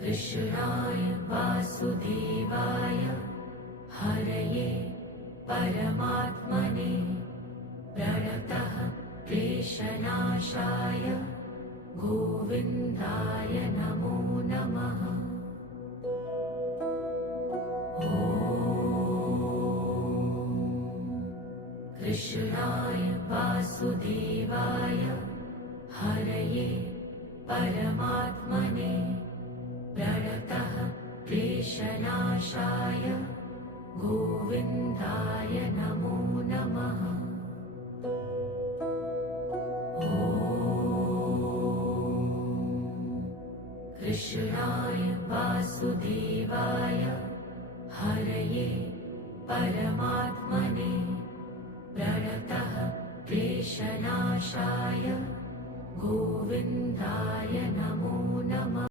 कृष्णाय वासुदेवाय हरये परमात्मने प्रणतः क्लेशनाशाय गोविन्दाय नमो नमः। कृष्णाय वासुदेवाय हरये परमात्मने प्रणतः क्लेशनाशाय गोविन्दाय नमो नमः। कृष्णाय वासुदेवाय हरये परमात्मने प्रणतः क्लेशनाशाय गोविन्दाय नमो नमः।